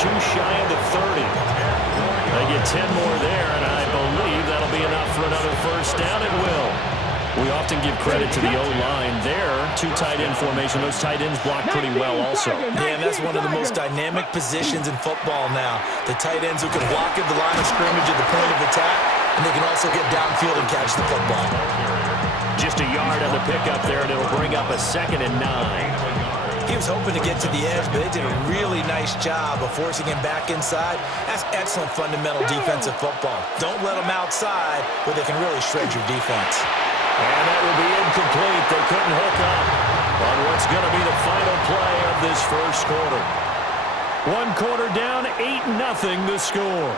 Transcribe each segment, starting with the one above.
Too shy of the 30. They get 10 more there, and I believe that'll be enough for another first down. It will. We often give credit to the O-line there. Two tight end formation. Those tight ends block pretty well also. Yeah, and that's one of the most dynamic positions in football now. The tight ends who can block at the line of scrimmage at the point of attack, and they can also get downfield and catch the football. Just a yard on the pickup there, and it'll bring up a 2nd and 9. He was hoping to get to the edge, but they did a really nice job of forcing him back inside. That's excellent fundamental defensive football. Don't let them outside where they can really shred your defense. And that will be incomplete. They couldn't hook up on what's going to be the final play of this first quarter. 1 quarter down, 8-0 the score.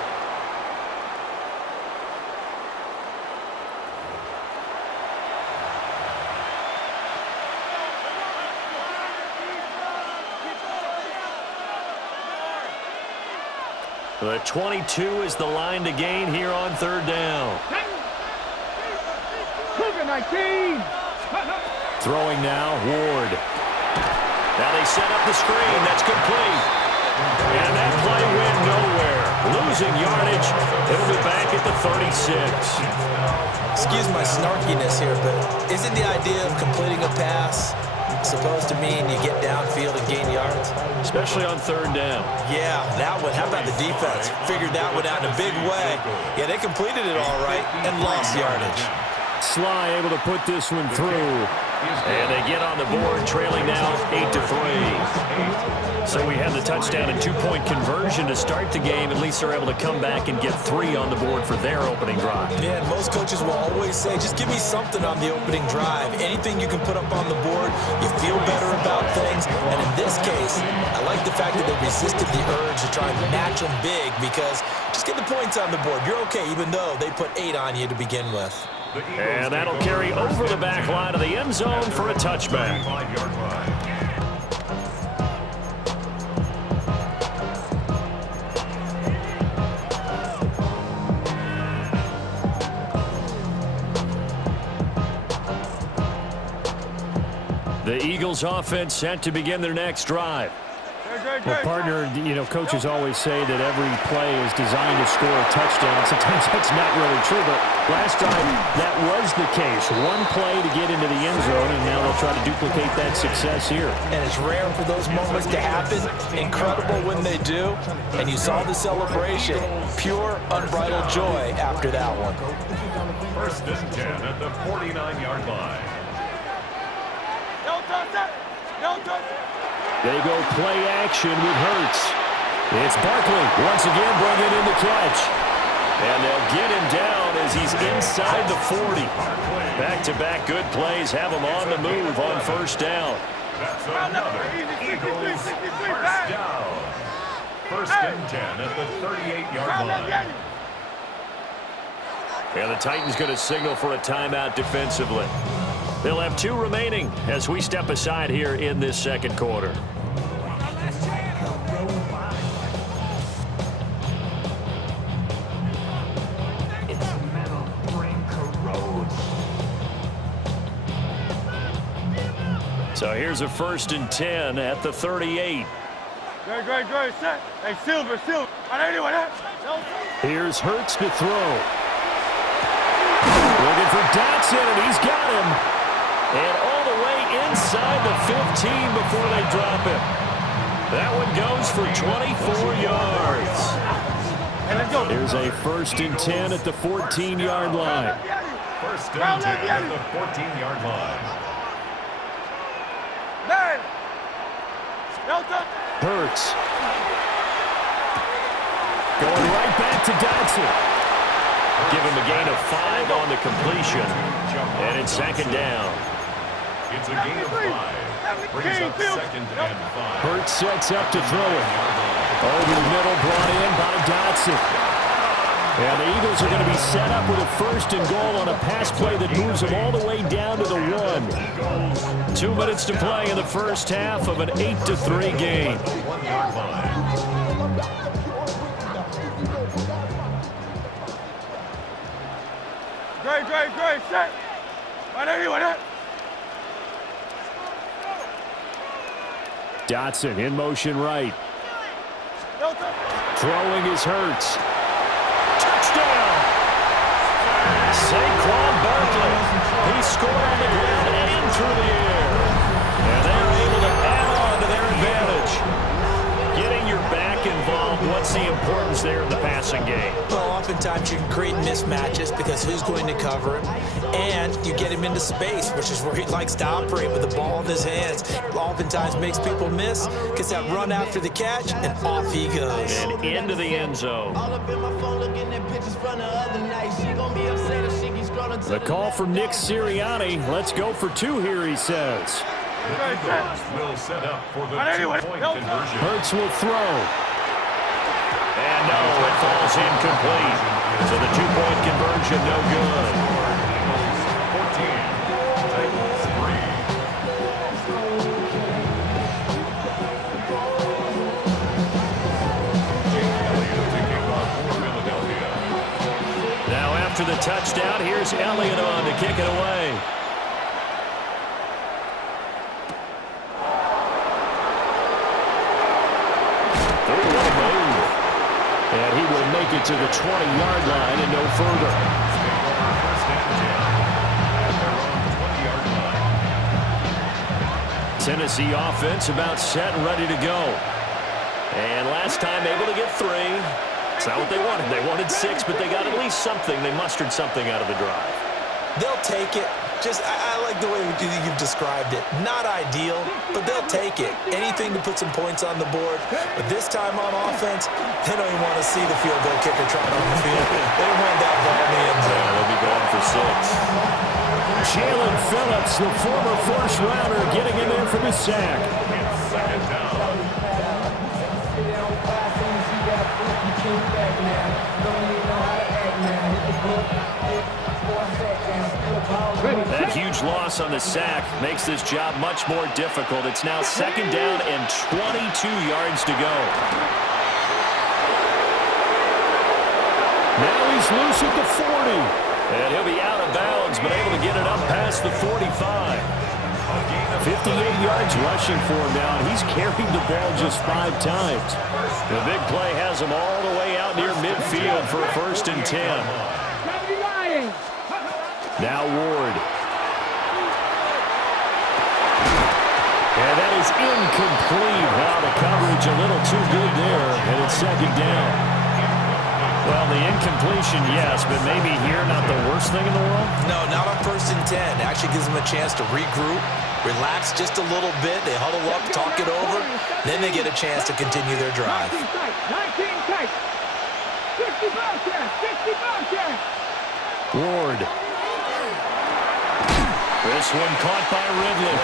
The 22 is the line to gain here on 3rd down. Throwing now, Ward. Now they set up the screen. That's complete. And that play went nowhere. Losing yardage. It'll be back at the 36. Excuse my snarkiness here, but isn't the idea of completing a pass supposed to mean you get downfield and gain yards? Especially on 3rd down. Yeah, that one. How about the defense? Figured that one out in a big way. Yeah, they completed it all right and lost yardage. Sly able to put this one through. And they get on the board, trailing now 8-3. So we had the touchdown and 2-point conversion to start the game. At least they're able to come back and get 3 on the board for their opening drive. Yeah, and most coaches will always say, just give me something on the opening drive. Anything you can put up on the board, you feel better about things. And in this case, I like the fact that they resisted the urge to try and match them big, because just get the points on the board. You're okay, even though they put 8 on you to begin with. And that'll carry over the back line of the end zone for a touchback. The Eagles offense set to begin their next drive. Well, partner, you know, coaches always say that every play is designed to score a touchdown. Sometimes that's not really true, but last time that was the case. One play to get into the end zone, and now they'll try to duplicate that success here. And it's rare for those moments to happen. Incredible when they do. And you saw the celebration. Pure, unbridled joy after that one. 1st and 10 at the 49-yard line. They go play action with Hurts. It's Barkley once again bringing in the catch. And they'll get him down as he's inside the 40. Back-to-back good plays have him on the move on 1st down. That's another Eagles first down. 1st and 10 at the 38-yard line. And the Titans going to signal for a timeout defensively. They'll have 2 remaining as we step aside here in this 2nd quarter. So here's a 1st and 10 at the 38. Great, set. Hey, Silver. Here's Hurts to throw. Looking for Dotson, and he's got him. And all the way inside the 15 before they drop him. That one goes for 24 yards. Here's a 1st and 10 at the 14-yard line. 1st and 10 at the 14-yard line. Hurts. Going right back to Dotson. Give him a gain of 5 on the completion. And it's 2nd down. It's a gain of 5. Brings up 2nd and 5. Hurts sets up to throw it. Over the middle, brought in by Dotson. And the Eagles are going to be set up with a 1st and goal on a pass play that moves them all the way down to the 1. 2 minutes to play in the first half of an 8-3 game. Great, set. Dotson in motion right. Throwing is Hurts. Touchdown! Saquon Barkley. He scored on the ground and through the air. And they're able to add on to their advantage. Getting your back involved, what's the importance there in the passing game? Well, oftentimes you can create mismatches because who's going to cover him, and you get him into space, which is where he likes to operate with the ball in his hands. Oftentimes makes people miss, gets that run after the catch, and off he goes. And into the end zone. The call from Nick Sirianni. Let's go for two here, he says. The Eagles will set up for the two-point conversion. Hurts will throw. And no, it falls incomplete. So the two-point conversion, no good. Eagles 14, Titans 3. Jake Elliott taking off for Philadelphia. Now after the touchdown, here's Elliott on to kick it away. And he will make it to the 20-yard line and no further. First and 10 at their own 20-yard line. Tennessee offense about set and ready to go. And last time able to get 3. It's not what they wanted. They wanted 6, but they got at least something. They mustered something out of the drive. They'll take it. I like the way you've described it. Not ideal, but they'll take it. Anything to put some points on the board. But this time on offense, they don't even want to see the field goal kicker trying on the field. They want that ball in the end zone. They'll be going for 6. Jalen Phillips, the former first-rounder, getting in there for the sack. It's second down. That huge loss on the sack makes this job much more difficult. It's now second down and 22 yards to go. Now he's loose at the 40. And he'll be out of bounds, but able to get it up past the 45. 58 yards rushing for him now, and he's carried the ball just 5 times. The big play has him all the way out near midfield for a first and 10. Now Ward. And that is incomplete. Now the coverage a little too good there, and it's second down. Well, the incompletion, yes, but maybe here not the worst thing in the world? No, not on first and 10. It actually gives them a chance to regroup, relax just a little bit. They huddle up, talk it over. Then they get a chance to continue their drive. 19 tight. 60 Bobcat. 60 Bobcat. Ward. This one caught by Ridley.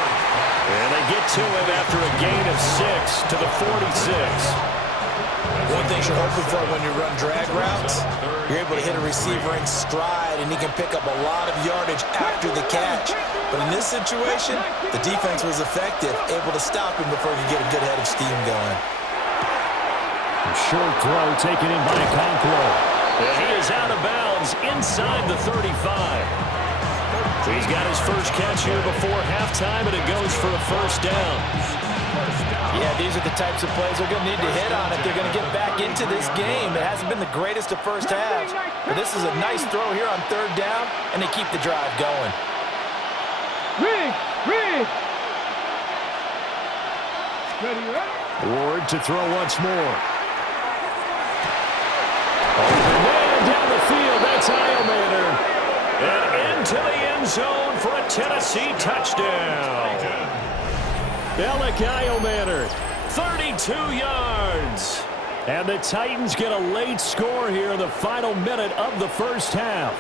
And they get to him after a gain of 6 to the 46. One thing you're hoping for when you run drag routes, you're able to hit a receiver in stride, and he can pick up a lot of yardage after the catch. But in this situation, the defense was effective, able to stop him before he could get a good head of steam going. A short throw taken in by Conquo. And he is out of bounds inside the 35. He's got his first catch here before halftime, and it goes for a first down. Yeah, these are the types of plays they're going to need to hit on if they're going to get back into this game. It hasn't been the greatest of first halves, but this is a nice throw here on third down, and they keep the drive going. Reed! Ward to throw once more. Open man down the field. That's Iomater. And into the end zone for a Tennessee touchdown. Alec Iomater, 32 yards. And the Titans get a late score here in the final minute of the first half.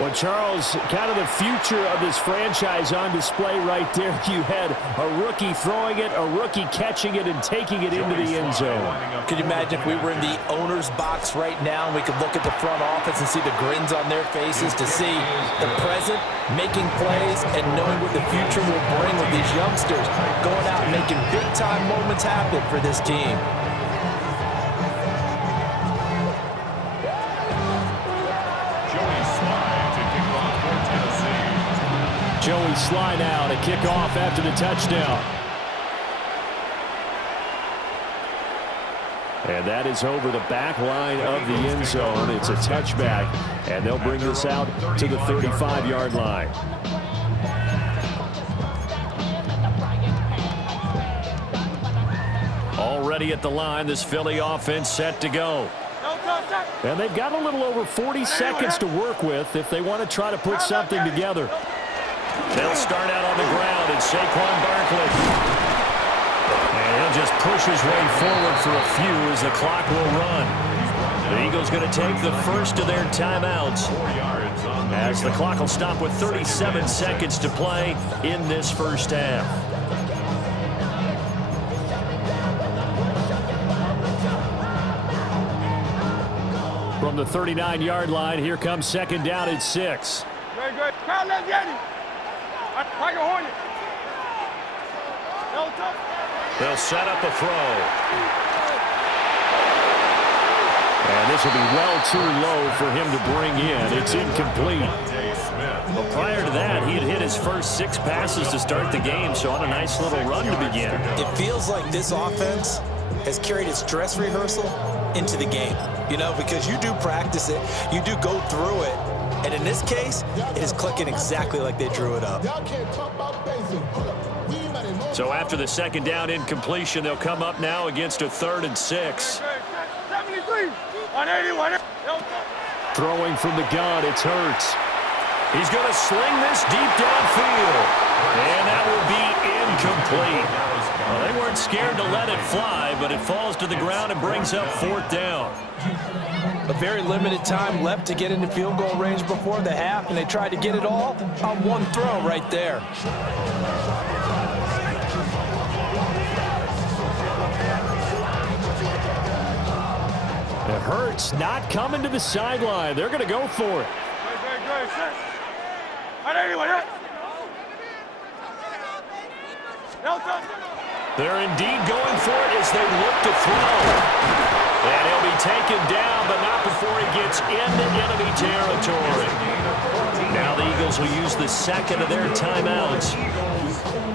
Well, Charles, kind of the future of this franchise on display right there. You had a rookie throwing it, a rookie catching it, and taking it into the end zone. Could you imagine if we were in the owner's box right now and we could look at the front office and see the grins on their faces, to see the present making plays and knowing what the future will bring with these youngsters going out and making big-time moments happen for this team. Joey Sly now to kick off after the touchdown. And that is over the back line of the end zone. It's a touchback, and they'll bring this out to the 35-yard line. Already at the line, this Philly offense set to go. And they've got a little over 40 seconds to work with if they want to try to put something together. They'll start out on the ground, and Saquon Barkley. And he'll just push his way forward for a few as the clock will run. The Eagles going to take the first of their timeouts as the clock will stop with 37 seconds to play in this first half. From the 39-yard line, here comes second down at 6. Very good. Kyle, let's get him. Tiger Hornet. No touch. They'll set up a throw. And this will be well too low for him to bring in. It's incomplete. Well, prior to that, he had hit his first 6 passes to start the game, so on a nice little run to begin. It feels like this offense has carried its dress rehearsal into the game. You know, because you do practice it, you do go through it, and in this case, it is clicking exactly like they drew it up. So after the second down incompletion, they'll come up now against a 3rd and 6. 73, 180. Throwing from the gun, it's Hurts. He's going to sling this deep downfield, and that will be incomplete. Well, they weren't scared to let it fly, but it falls to the ground and brings up 4th down. A very limited time left to get into field goal range before the half, and they tried to get it all on one throw right there. It hurts not coming to the sideline. They're going to go for it. Great. 180. No touch. They're indeed going for it as they look to throw. And he'll be taken down, but not before he gets into enemy territory. Now the Eagles will use the second of their timeouts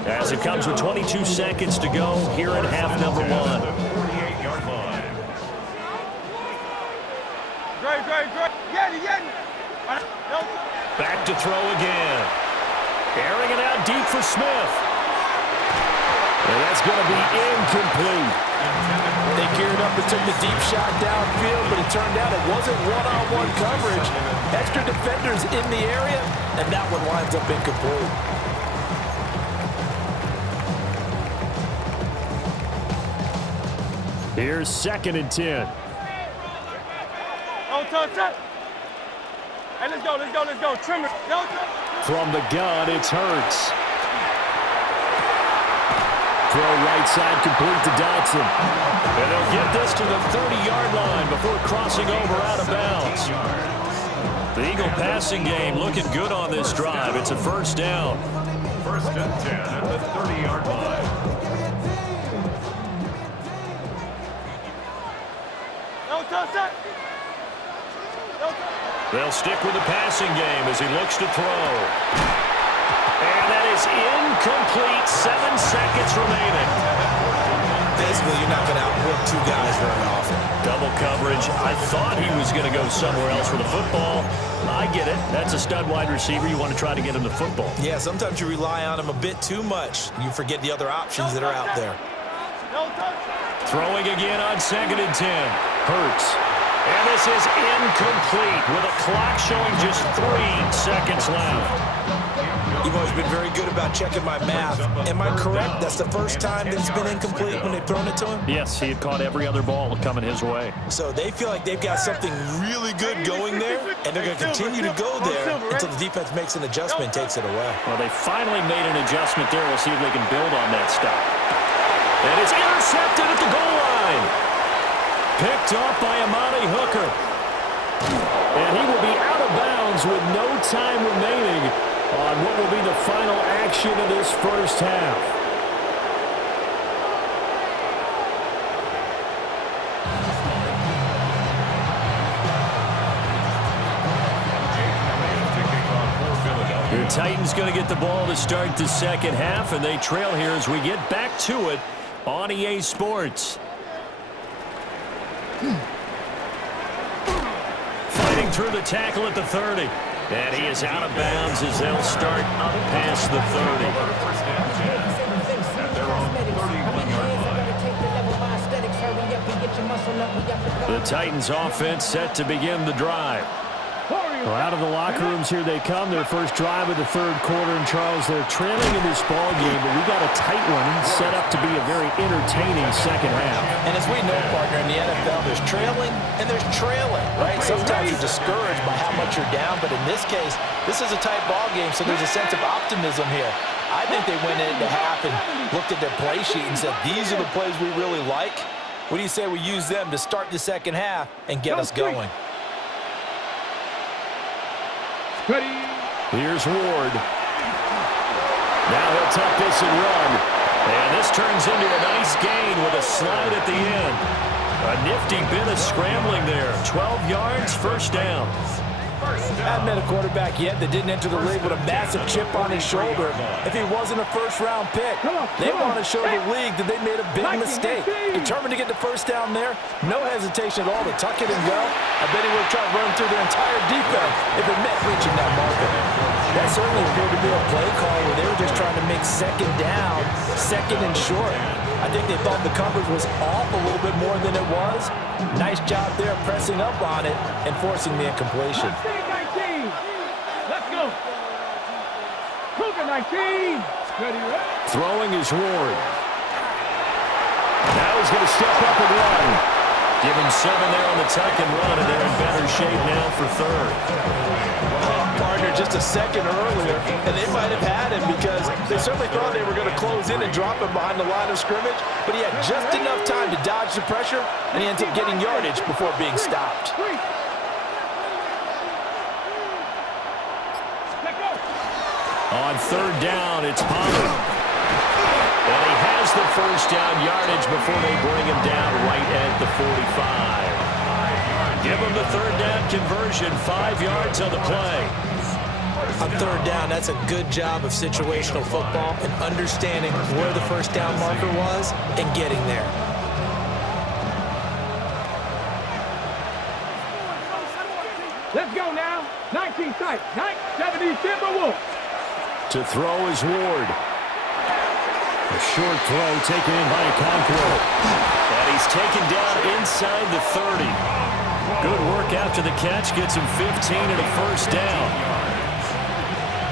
as it comes with 22 seconds to go here in half number 1. 48-yard line. Great. Get it. Back to throw again. Airing it out deep for Smith. And that's going to be incomplete. They geared up and took the deep shot downfield, but it turned out it wasn't one-on-one coverage. Extra defenders in the area, and that one winds up incomplete. Here's 2nd and 10. No touch. Hey, let's go. Trimmer. No touch. From the gun, it's Hurts. Throw right side complete to Dotson. And they'll get this to the 30-yard line before crossing over out of bounds. The Eagle passing game looking good on this drive. It's a 1st down. 1st and 10 at the 30-yard line. No touch. They'll stick with the passing game as he looks to throw. And that is incomplete. 7 seconds remaining. Basically, you're not going to outwork 2 guys very often. Double coverage. I thought he was going to go somewhere else for the football. I get it. That's a stud wide receiver. You want to try to get him the football. Yeah, sometimes you rely on him a bit too much. You forget the other options that are out there. No touch. Throwing again on 2nd and 10. Hurts. And this is incomplete with a clock showing just 3 seconds left. You've always been very good about checking my math. Am I correct? That's the first time that it's been incomplete when they've thrown it to him? Yes, he had caught every other ball coming his way. So they feel like they've got something really good going there, and they're going to continue to go there until the defense makes an adjustment and takes it away. Well, they finally made an adjustment there. We'll see if they can build on that stuff. And it's intercepted at the goal line. Picked off by Amani Hooker. And he will be out of bounds with no time remaining on what will be the final action of this first half. The Titans going to get the ball to start the second half, and they trail here as we get back to it on EA Sports. Fighting through the tackle at the 30. And he is out of bounds as they'll start up past the 30. First and 10 at their own 31-yard line. The Titans offense set to begin the drive. Well, out of the locker rooms here they come. Their first drive of the third quarter. And, Charles, they're trailing in this ball game, but we got a tight one set up to be a very entertaining second half. And as we know, partner, in the NFL, there's trailing and there's trailing, right? Sometimes you're discouraged by how much you're down, but in this case, this is a tight ball game, so there's a sense of optimism here. I think they went into half and looked at their play sheet and said, these are the plays we really like. What do you say we use them to start the second half and get us going? Here's Ward. Now he'll tuck this and run. And this turns into a nice gain with a slide at the end. A nifty bit of scrambling there. 12 yards, first down. Haven't met a quarterback yet that didn't enter the league with a massive chip on his shoulder. If he wasn't a first-round pick, they want to show the league that they made a big mistake. Determined to get the first down there, no hesitation at all to tuck it and go. I bet he would have tried to run through their entire defense if it meant reaching that marker. That certainly appeared to be a play call where they were just trying to make second down, second and short. I think they thought the coverage was off a little bit more than it was. Nice job there pressing up on it and forcing the incompletion. Let's go. Cougar 19. Throwing is Ward. Now he's going to step up and run. Give him 7 there on the tuck and run, and they're in better shape now for third. Partner, just a second earlier, and they might have had him because they certainly thought they were going to close in and drop him behind the line of scrimmage, but he had just enough time to dodge the pressure, and he ends up getting yardage before being stopped. On third down, it's Pollard. And he has the first down yardage before they bring him down right at the 45. Give him the third down conversion, 5 yards on the play. On third down, that's a good job of situational football and understanding where the first down marker was and getting there. Let's go now. 19 tight. 70 Timberwolves. To throw is Ward. A short throw taken in by Okonkwo. And he's taken down inside the 30. Good work after the catch. Gets him 15 and a first down.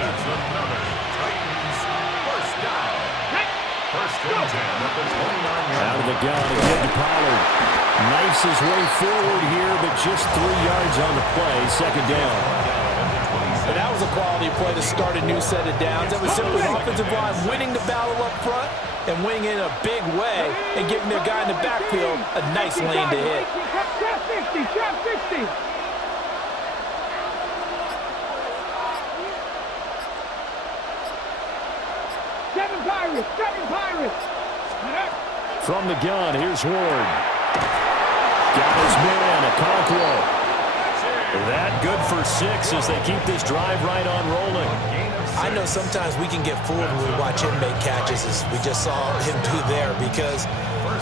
That's another Titans first down. First and 10 at the 29-yard line. Out of the gun again to Pollard. Knifes his way forward here, but just 3 yards on the play. Second down. And that was a quality play to start a new set of downs. That was simply the offensive line winning the battle up front and winning in a big way and giving their guy in the backfield a nice lane to hit. Trap 60. Trap 60. Seven Pirates. From the gun, here's Ward. Got his man, Okonkwo. That good for 6 as they keep this drive right on rolling. I know sometimes we can get fooled when we watch him make catches, as we just saw him do there, because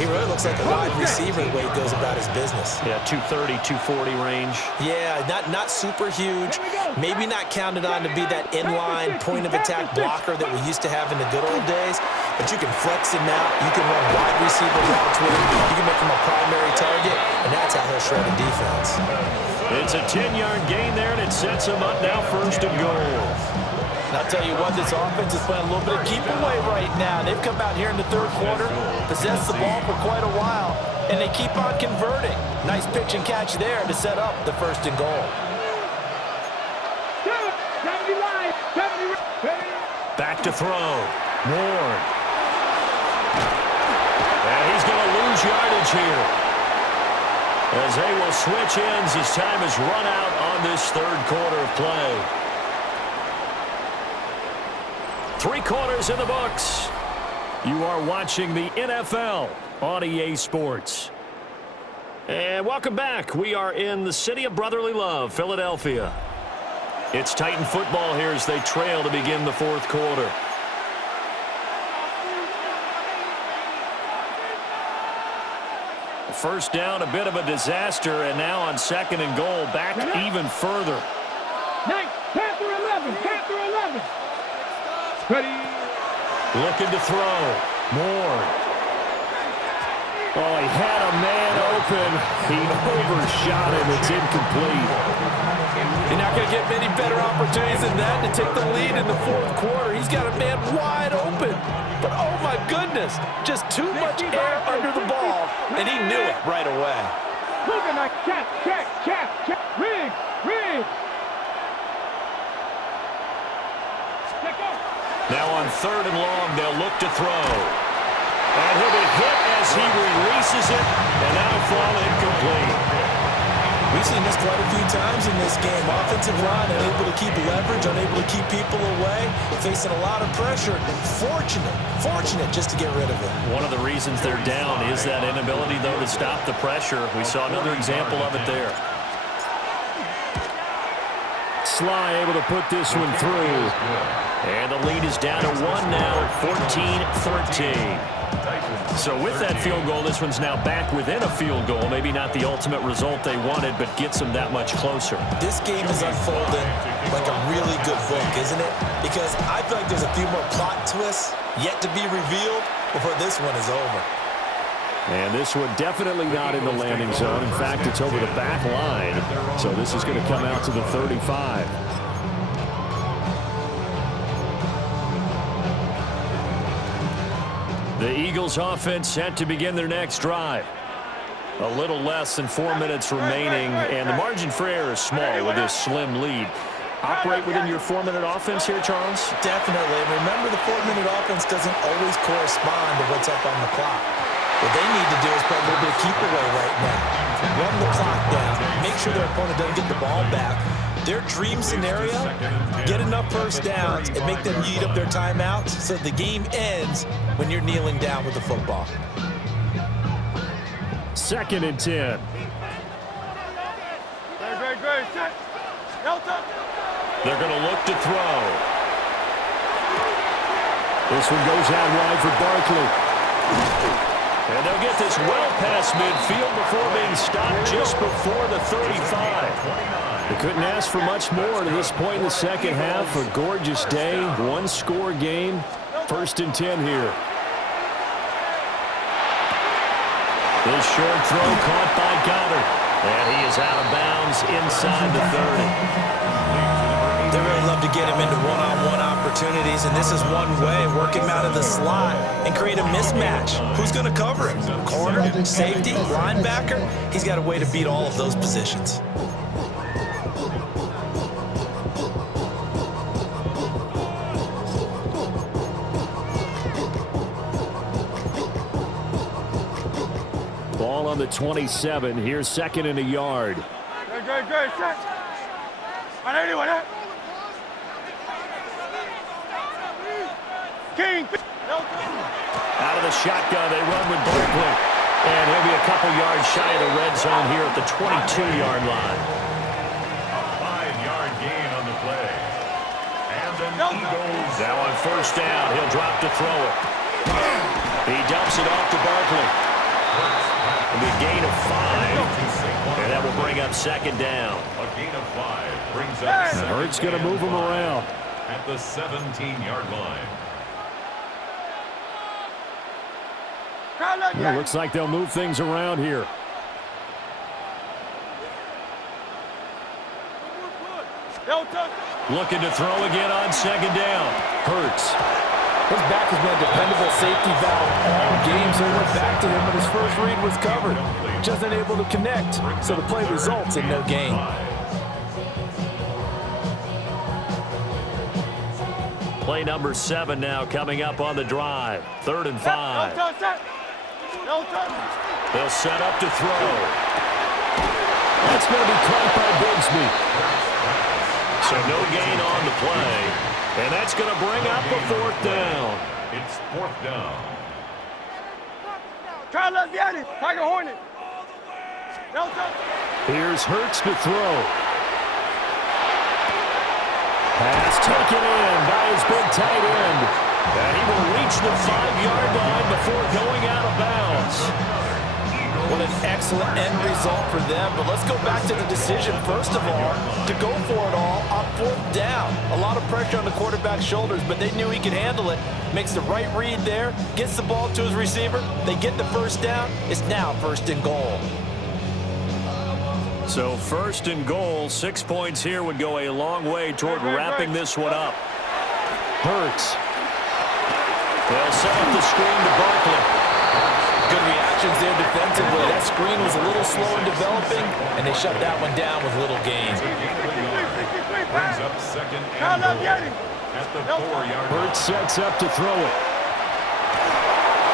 he really looks like a wide receiver the way he goes about his business. Yeah, 230, 240 range. Yeah, not super huge, maybe not counted on to be that inline point-of-attack blocker that we used to have in the good old days, but you can flex him out, you can run wide receiver routes with him, you can make him a primary target, and that's how he'll shred a defense. It's a 10-yard gain there, and it sets him up now first and goal. And I'll tell you what, this offense is playing a little bit of keep away right now. They've come out here in the third quarter, possessed the ball for quite a while, and they keep on converting. Nice pitch and catch there to set up the first and goal. Back to throw. Ward. And he's going to lose yardage here, as they will switch ends as time is run out on this third quarter of play. 3 quarters in the books. You are watching the NFL on EA Sports. And welcome back. We are in the city of brotherly love, Philadelphia. It's Titan football here as they trail to begin the fourth quarter. First down, a bit of a disaster, and now on 2nd and goal, back even further. 10 through 11, 10 through 11. Ready. Looking to throw. Moore. Oh, he had a man open. He overshot him. It's incomplete. You're not going to get many better opportunities than that to take the lead in the 4th quarter. He's got a man wide open. But, oh, my goodness, just too much air under the ball, and he knew it right away. Check. Riggs. Now on 3rd and long, they'll look to throw. And he'll be hit as he releases it, and that'll fall incomplete. We've seen this quite a few times in this game. Offensive line unable to keep leverage, unable to keep people away, facing a lot of pressure. Fortunate just to get rid of it. One of the reasons they're down is that inability, though, to stop the pressure. We saw another example of it there. Sly able to put this one through. And the lead is down to 1 now at 14-13. So with that field goal, this one's now back within a field goal. Maybe not the ultimate result they wanted, but gets them that much closer. This game is unfolding like a really good book, isn't it? Because I feel like there's a few more plot twists yet to be revealed before this one is over. And this one definitely not in the landing zone. In fact, it's over the back line. So this is going to come out to the 35. The Eagles offense set to begin their next drive. A little less than 4 minutes remaining, and the margin for error is small with this slim lead. Operate within your 4-minute offense here, Charles? Definitely. And remember, the 4-minute offense doesn't always correspond to what's up on the clock. What they need to do is play a little bit of keep away right now. Run the clock down. Make sure their opponent doesn't get the ball back. Their dream scenario, get enough first downs and make them eat up their timeouts so the game ends when you're kneeling down with the football. 2nd and 10. Great. Set. Delta. They're going to look to throw. This one goes out wide for Barkley. And they'll get this well past midfield before being stopped just before the 35. They couldn't ask for much more to this point in the second half. A gorgeous day, one-score game. 1st and 10 here. This short throw caught by Goddard. And he is out of bounds inside the 30. They really love to get him into one-on-one opportunities, and this is one way, work him out of the slot and create a mismatch. Who's going to cover him? Corner, safety, linebacker? He's got a way to beat all of those positions. Ball on the 27. Here's 2nd and a yard. Great. Set. Anyone, King. Out of the shotgun, they run with Barkley. And he'll be a couple yards shy of the red zone here at the 22-yard line. A 5-yard gain on the play. And an Eagles. Now on 1st down, he'll drop to throw it. He dumps it off to Barkley. It'll be a gain of 5. And that will bring up 2nd down. A gain of 5 brings up Hurts going to move him around. at the 17-yard line. It looks like they'll move things around here. Looking to throw again on 2nd down. Hurts. His back has been a dependable safety valve all game, so he went back to him when his first read was covered. Just unable to connect, so the play results in no gain. Play number 7 now coming up on the drive. 3rd and 5. They'll set up to throw. That's going to be caught by Bigsby. So no gain on the play. And that's going to bring up a 4th down. It's 4th down. Try to let get it. Tiger Hornet. Here's Hurts to throw. Pass taken in by his big tight end. And he will reach the 5-yard line before going out of bounds. Well, an excellent end result for them. But let's go back to the decision, first of all, to go for it all on 4th down. A lot of pressure on the quarterback's shoulders, but they knew he could handle it. Makes the right read there, gets the ball to his receiver. They get the first down. It's now 1st and goal. So 1st and goal, 6 points here would go a long way toward wrapping this one up. Hurts. They'll set up the screen to Barkley. Good reactions there defensively. That screen was a little slow in developing, and they shut that one down with little gain. Brings up 2nd and goal at the 4-yard line. Hurts sets up to throw it.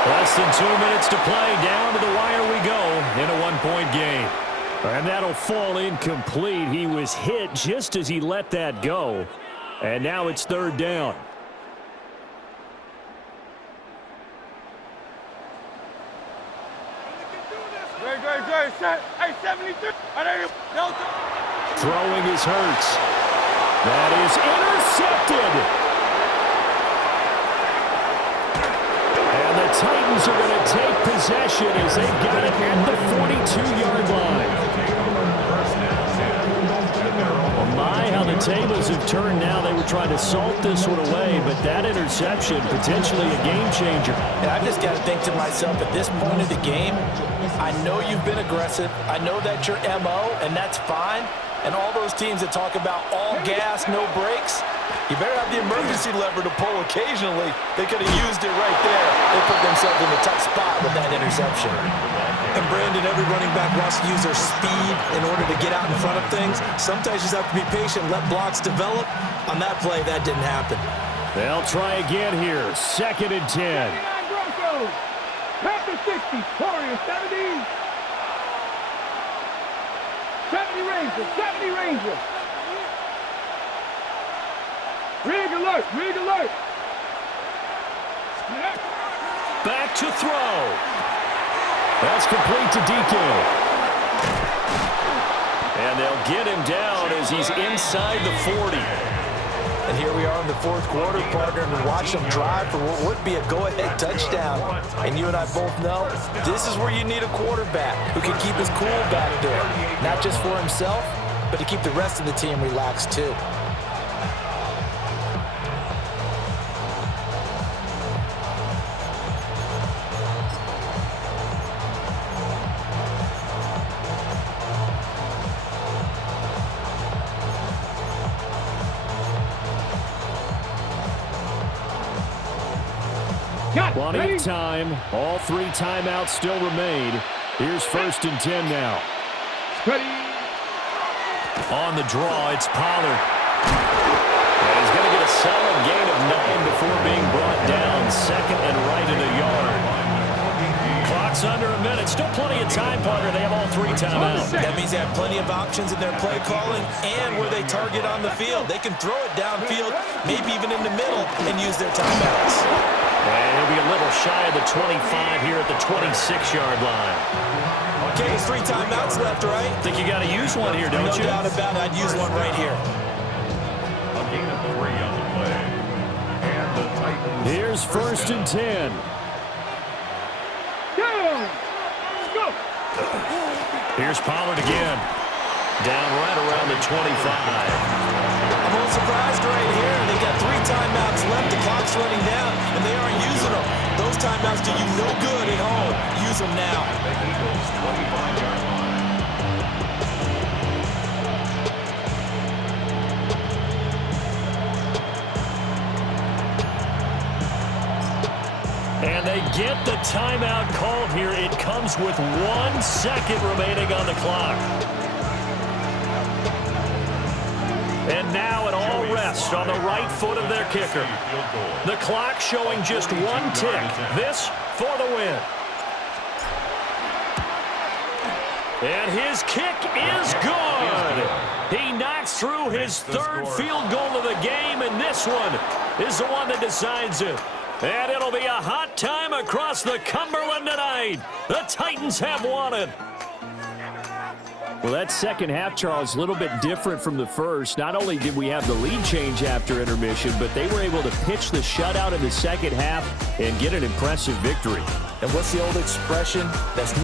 Less than 2 minutes to play. Down to the wire we go in a 1-point game. And that'll fall incomplete. He was hit just as he let that go. And now it's 3rd down. Great. Hey, 73. Throwing is Hurts. That is intercepted. And the Titans are going to take possession as they've got it at the 42-yard line. Well, my, how the tables have turned now. They were trying to salt this one away, but that interception, potentially a game changer. And I've just got to think to myself, at this point of the game, I know you've been aggressive. I know that's your MO, and that's fine. And all those teams that talk about all gas, no brakes, you better have the emergency lever to pull occasionally. They could have used it right there. They put themselves in a tough spot with that interception. And Brandon, every running back wants to use their speed in order to get out in front of things. Sometimes you just have to be patient, let blocks develop. On that play, that didn't happen. They'll try again here. 2nd and 10. Broncos. Panther 60. Warriors 70. 70 Rangers. 70 Rangers. Rig alert. Back to throw. That's complete to DK. And they'll get him down as he's inside the 40. And here we are in the 4th quarter, partner, and watch them drive for what would be a go-ahead touchdown. And you and I both know this is where you need a quarterback who can keep his cool back there. Not just for himself, but to keep the rest of the team relaxed too. Plenty of time. All 3 timeouts still remain. Here's 1st and 10 now. On the draw, it's Pollard. And he's going to get a solid gain of 9 before being brought down. 2nd and right in a yard. Clock's under a minute. Still plenty of time, partner. They have all 3 timeouts. That means they have plenty of options in their play calling and where they target on the field. They can throw it downfield, maybe even in the middle, and use their timeouts. And he'll be a little shy of the 25 here at the 26-yard line. Okay, it's 3 timeouts left, right? Think you got to use one here, don't you? No doubt about it. I'd use one right here. A gain of 3 on the play. And the Titans. Here's 1st and 10. Go. Here's Pollard again. Down right around the 25. I'm a little surprised right here. They got 3 timeouts left. The clock's running down, and they aren't using them. Those timeouts do you no good at home. Use them now. The Eagles' 25-yard line. And they get the timeout called here. It comes with 1 second remaining on the clock. And now it all rests on the right foot of their kicker. The clock showing just 1 tick. This for the win. And his kick is good. He knocks through his 3rd field goal of the game, and this one is the one that decides it. And it'll be a hot time across the Cumberland tonight. The Titans have won it. Well, that second half, Charles, a little bit different from the first. Not only did we have the lead change after intermission, but they were able to pitch the shutout in the second half and get an impressive victory. And what's the old expression? That's